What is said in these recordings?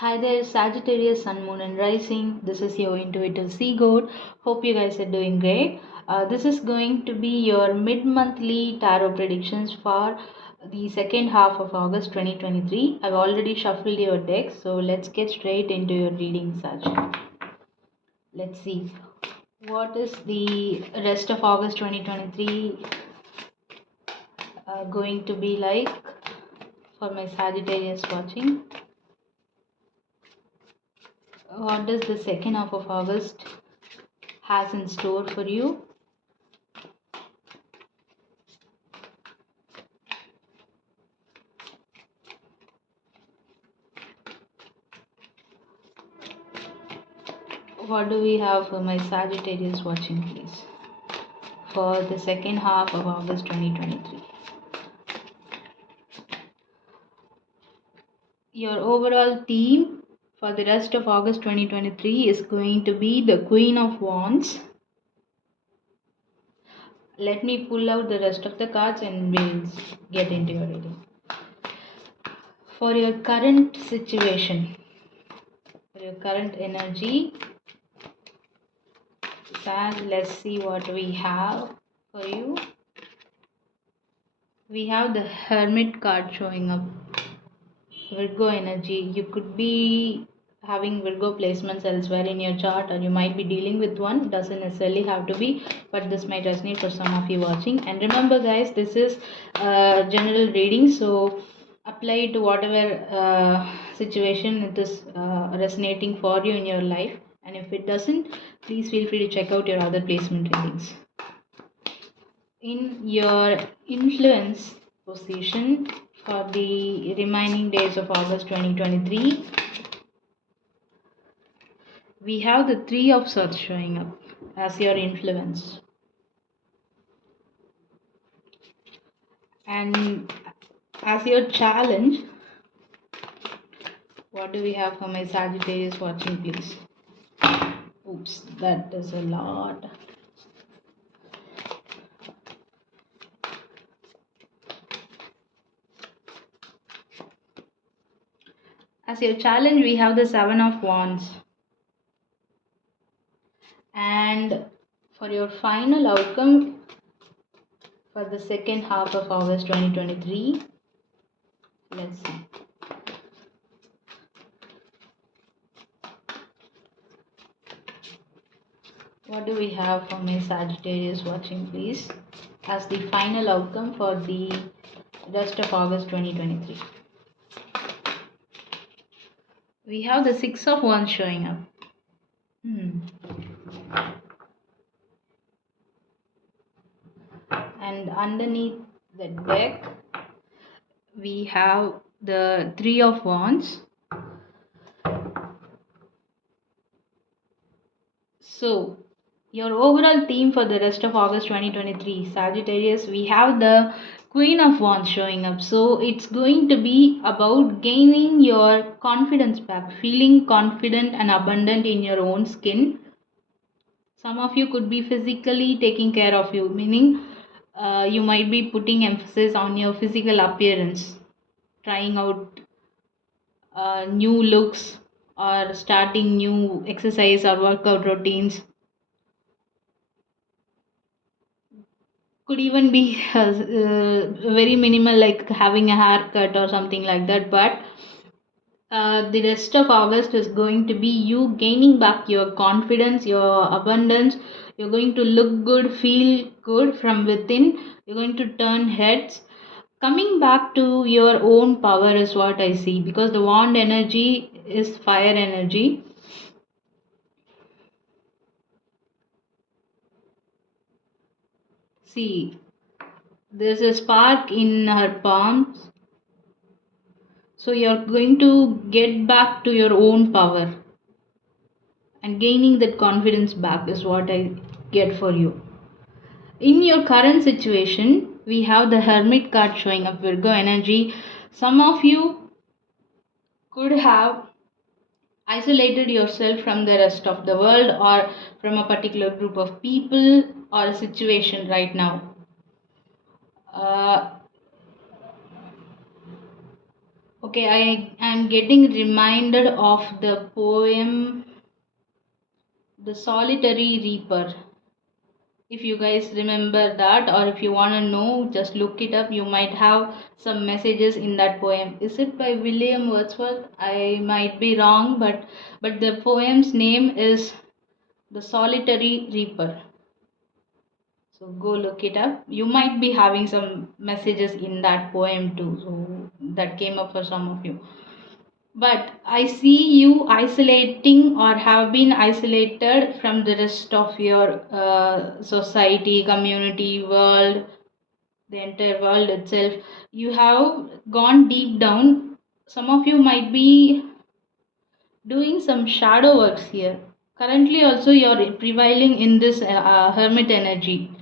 Hi there, Sagittarius, Sun, Moon, and Rising. This is your intuitive sea goat. Hope you guys are doing great. This is going to be your mid monthly tarot predictions for the second half of August 2023. I've already shuffled your deck, so let's get straight into your reading, Sag. Let's see what is the rest of August 2023 going to be like for my Sagittarius watching. What does the second half of August has in store for you? What do we have for my Sagittarius watching, please, for the second half of August 2023? Your overall theme for the rest of August 2023 is going to be the Queen of Wands. Let me pull out the rest of the cards and we'll get into your reading. For your current situation, for your current energy, Sag, let's see what we have for you. We have the Hermit card showing up. Virgo energy. You could be having Virgo placements elsewhere in your chart, or you might be dealing with one. Doesn't necessarily have to be, but this might resonate for some of you watching. And remember, guys, this is general reading, so apply it to whatever situation it is resonating for you in your life. And if it doesn't, please feel free to check out your other placement readings. In your influence position for the remaining days of August 2023, we have the Three of Swords showing up as your influence. And as your challenge, what do we have for my Sagittarius watching, please? Oops, that is a lot. As your challenge, we have the Seven of Wands. And for your final outcome for the second half of August 2023, let's see. What do we have for my Sagittarius watching, please, as the final outcome for the rest of August 2023? We have the Six of Wands showing up. And underneath the deck, we have the Three of Wands. So, your overall theme for the rest of August 2023, Sagittarius, we have the Queen of Wands showing up. So, it's going to be about gaining your confidence back, feeling confident and abundant in your own skin. Some of you could be physically taking care of you, meaning you might be putting emphasis on your physical appearance, trying out new looks, or starting new exercise or workout routines. Could even be very minimal, like having a haircut or something like that, but the rest of August is going to be you gaining back your confidence, your abundance. You're going to look good, feel good from within. You're going to turn heads. Coming back to your own power is what I see, because the wand energy is fire energy. See, there's a spark in her palms. So you're going to get back to your own power. And gaining that confidence back is what I get for you. In your current situation, we have the Hermit card showing up, Virgo energy. Some of you could have isolated yourself from the rest of the world, or from a particular group of people or a situation right now. Okay, I am getting reminded of the poem The Solitary Reaper. If you guys remember that, or if you want to know, just look it up. You might have some messages in that poem. Is it by William Wordsworth? I might be wrong, but the poem's name is The Solitary Reaper. So go look it up. You might be having some messages in that poem too. So that came up for some of you. But I see you isolating or have been isolated from the rest of your society, community, world, the entire world itself. You have gone deep down. Some of you might be doing some shadow works here. Currently, also, you're prevailing in this hermit energy.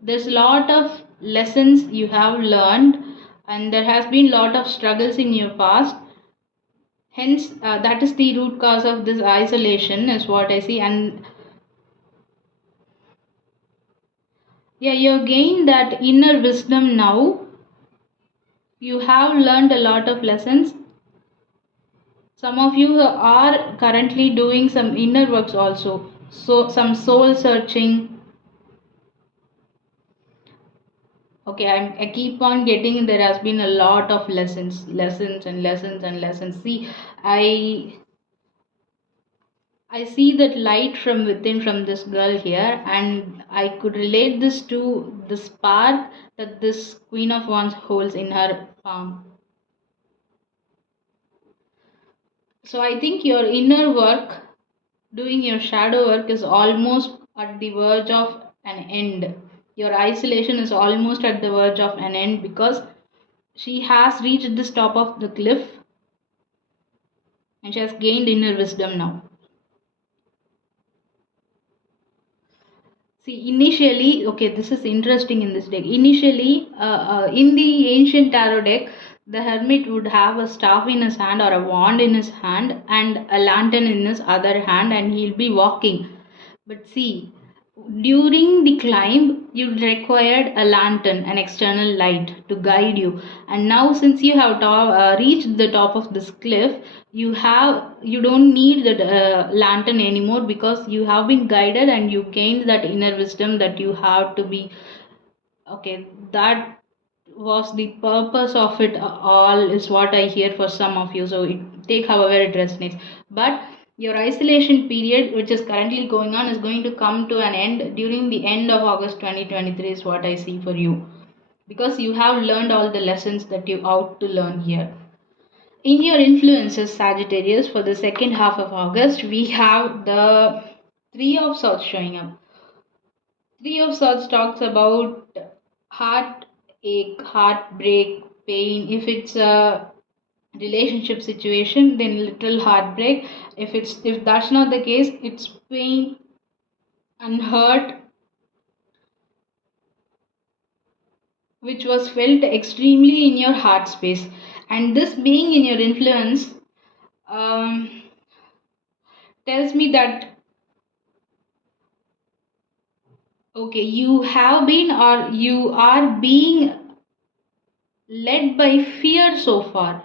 There's a lot of lessons you have learned, and there has been a lot of struggles in your past. Hence, that is the root cause of this isolation, is what I see. And yeah, you gain that inner wisdom now. You have learned a lot of lessons. Some of you are currently doing some inner works also. So, some soul searching. Okay, I keep on getting there has been a lot of lessons and lessons and lessons. See, I I see that light from within from this girl here, and I could relate this to the spark that this Queen of Wands holds in her palm. So I think your inner work, doing your shadow work, is almost at the verge of an end. Your isolation is almost at the verge of an end because she has reached this top of the cliff and she has gained inner wisdom now. See, initially, okay, this is interesting in this deck. Initially, in the ancient tarot deck, the hermit would have a staff in his hand or a wand in his hand and a lantern in his other hand, and he'll be walking. But see, during the climb, you required a lantern, an external light to guide you. And now, since you have reached the top of this cliff, you don't need that lantern anymore because you have been guided and you gained that inner wisdom that you have to be okay. That was the purpose of it all, is what I hear for some of you. So it take however it resonates. But your isolation period, which is currently going on, is going to come to an end during the end of August 2023, is what I see for you. Because you have learned all the lessons that you ought to learn here. In your influences, Sagittarius, for the second half of August, we have the Three of Swords showing up. Three of Swords talks about heartache, heartbreak, pain. If it's a relationship situation, then literal heartbreak. If that's not the case, it's pain and hurt which was felt extremely in your heart space. And this being in your influence um, tells me that okay, you have been or you are being led by fear so far.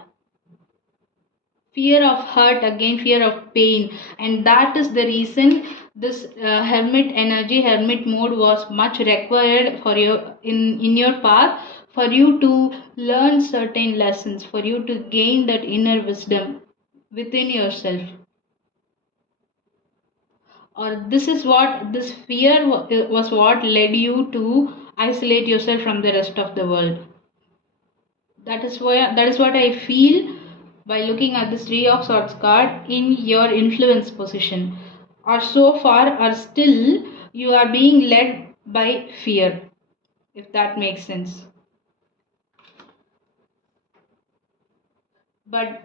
Fear of hurt, again fear of pain, and that is the reason this hermit energy, hermit mode was much required for you in your path, for you to learn certain lessons, for you to gain that inner wisdom within yourself. Or this is what this fear was what led you to isolate yourself from the rest of the world. That is what I feel by looking at this Three of Swords card in your influence position. Or so far, or still, you are being led by fear, if that makes sense. But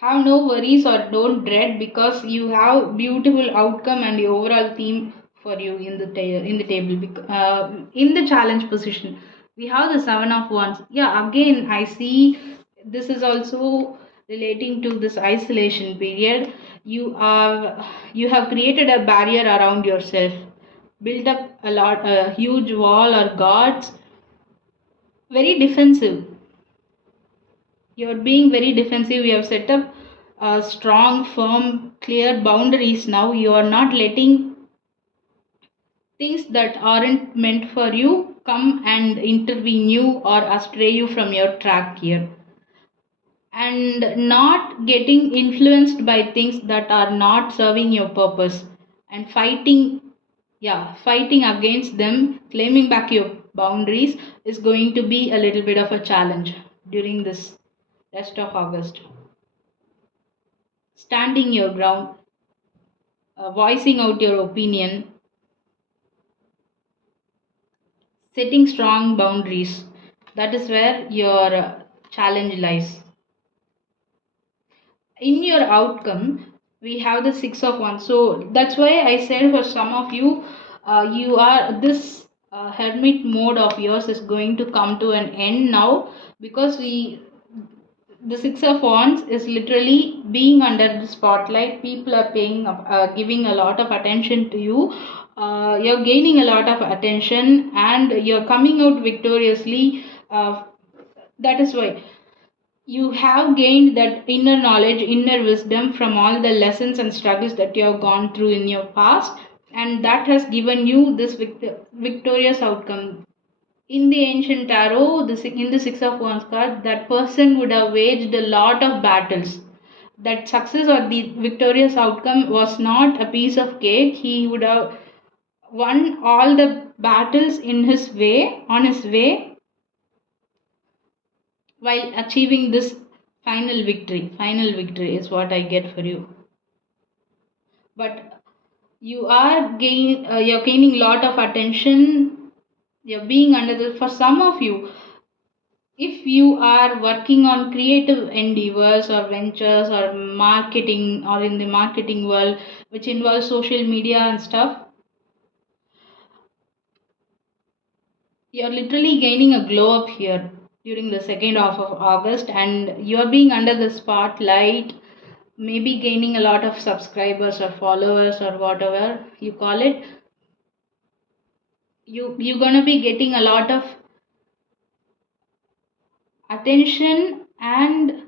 have no worries or don't dread because you have beautiful outcome and the overall theme for you in the in the table. In the challenge position, we have the Seven of Wands. Yeah, again I see this is also relating to this isolation period. You have created a barrier around yourself, built up a huge wall or guards, very defensive. You're being very defensive. You have set up strong, firm, clear boundaries now. You are not letting things that aren't meant for you come and intervene you or astray you from your track here. And not getting influenced by things that are not serving your purpose and fighting against them, claiming back your boundaries is going to be a little bit of a challenge during this rest of August. Standing your ground, voicing out your opinion, setting strong boundaries, that is where your challenge lies. In your outcome, we have the six of wands, so that's why I said for some of you, you are this hermit mode of yours is going to come to an end now, because we the six of wands is literally being under the spotlight. People are giving a lot of attention to you. You're gaining a lot of attention and you're coming out victoriously. That is why you have gained that inner knowledge, inner wisdom from all the lessons and struggles that you have gone through in your past, and that has given you this victorious outcome. In the ancient tarot, in the Six of Wands card, that person would have waged a lot of battles. That success or the victorious outcome was not a piece of cake. He would have won all the battles on his way, while achieving this final victory. Final victory is what I get for you. But you're gaining lot of attention. You're being under the, for some of you, if you are working on creative endeavors or ventures or marketing or in the marketing world which involves social media and stuff, you're literally gaining a glow up here during the second half of August, and you're being under the spotlight, maybe gaining a lot of subscribers or followers or whatever you call it. You're gonna be getting a lot of attention, and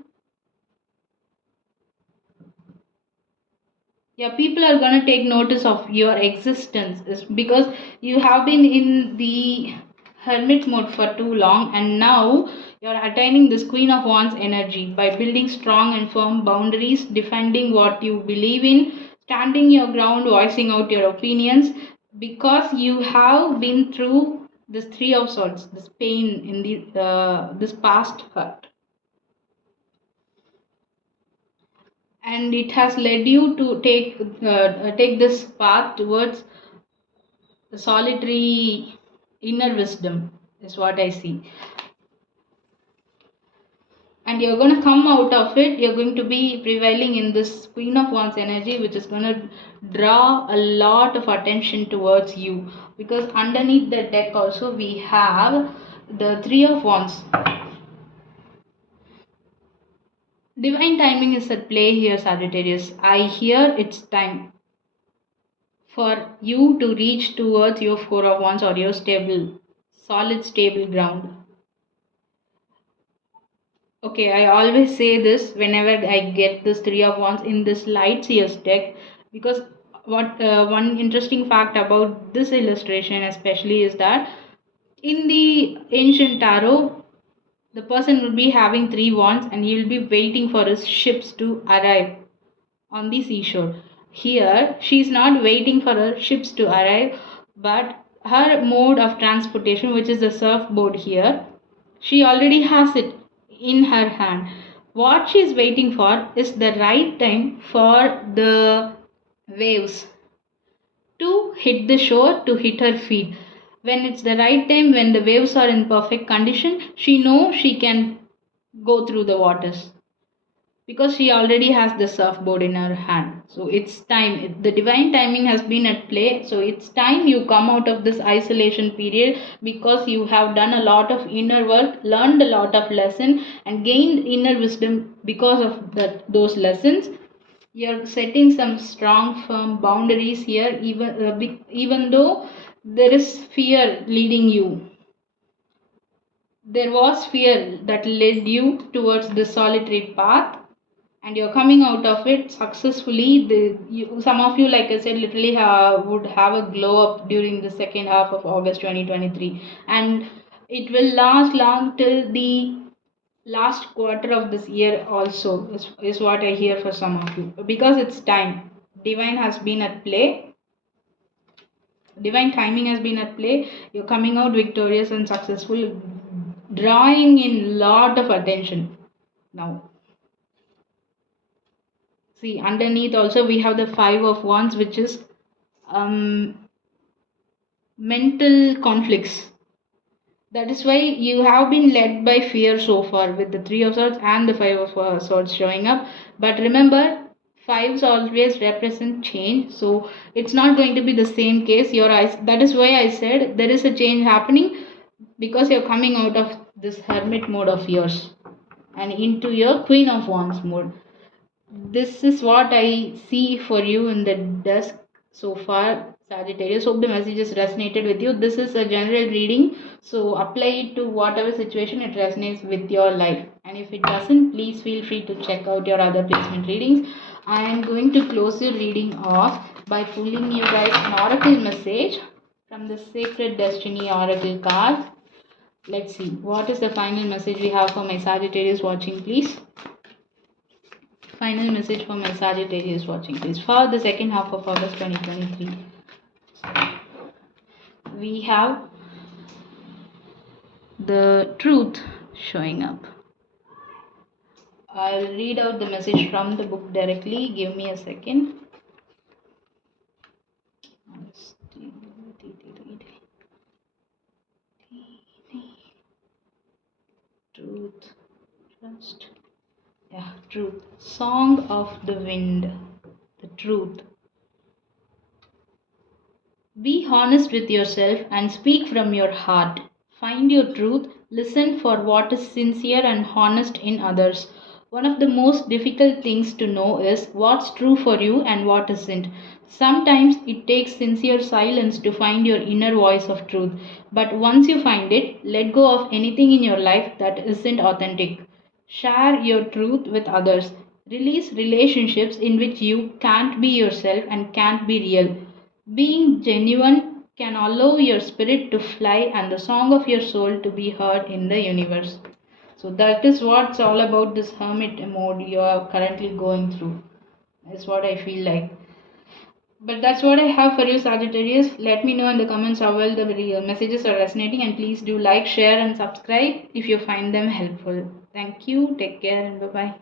yeah, people are gonna take notice of your existence is because you have been in the hermit mode for too long, and now you're attaining this Queen of Wands energy by building strong and firm boundaries, defending what you believe in, standing your ground, voicing out your opinions, because you have been through this Three of Swords, this pain in the this past hurt, and it has led you to take this path towards the solitary inner wisdom is what I see. And you're going to come out of it. You're going to be prevailing in this Queen of Wands energy, which is going to draw a lot of attention towards you, because underneath the deck also we have the Three of Wands. Divine timing is at play here, Sagittarius. I hear it's time for you to reach towards your Four of Wands or your solid, stable ground. Okay, I always say this whenever I get this Three of Wands in this light seers deck, because what one interesting fact about this illustration especially is that in the ancient tarot, the person will be having three wands and he will be waiting for his ships to arrive on the seashore. Here, she is not waiting for her ships to arrive, but her mode of transportation, which is the surfboard here, she already has it in her hand. What she is waiting for is the right time for the waves to hit the shore, to hit her feet. When it's the right time, when the waves are in perfect condition, she knows she can go through the waters because she already has the surfboard in her hand. So it's time. The divine timing has been at play. So it's time you come out of this isolation period, because you have done a lot of inner work, learned a lot of lesson, and gained inner wisdom because of those lessons. You're setting some strong, firm boundaries here, even though there is fear leading you. There was fear that led you towards the solitary path, and you're coming out of it successfully. Some of you, like I said, literally would have a glow up during the second half of August 2023, and it will last long till the last quarter of this year also, is what I hear for some of you, because it's time. Divine has been at play. Divine timing has been at play. You're coming out victorious and successful, drawing in lot of attention now. See, underneath also we have the Five of Wands, which is mental conflicts. That is why you have been led by fear so far with the Three of Swords and the Five of Swords showing up. But remember, fives always represent change, so it's not going to be the same case. Your eyes. That is why I said there is a change happening, because you're coming out of this hermit mode of yours and into your Queen of Wands mode. This is what I see for you in the desk so far, Sagittarius. Hope the messages resonated with you. This is a general reading, so apply it to whatever situation it resonates with your life. And if it doesn't, please feel free to check out your other placement readings. I am going to close your reading off by pulling you guys an oracle message from the Sacred Destiny Oracle card. Let's see what is the final message we have for my Sagittarius watching, please. Final message for my Sagittarius watching, please, for the second half of August 2023. We have the Truth showing up. I'll read out the message from the book directly. Give me a second. Truth, trust. Yeah, truth. Song of the wind. The truth. Be honest with yourself and speak from your heart. Find your truth. Listen for what is sincere and honest in others. One of the most difficult things to know is what's true for you and what isn't. Sometimes it takes sincere silence to find your inner voice of truth. But once you find it, let go of anything in your life that isn't authentic. Share your truth with others. Release relationships in which you can't be yourself and can't be real. Being genuine can allow your spirit to fly and the song of your soul to be heard in the universe. So that is what's all about this hermit mode you are currently going through. Is what I feel like. But that's what I have for you, Sagittarius. Let me know in the comments how well the messages are resonating, and please do like, share, and subscribe if you find them helpful. Thank you. Take care and bye bye.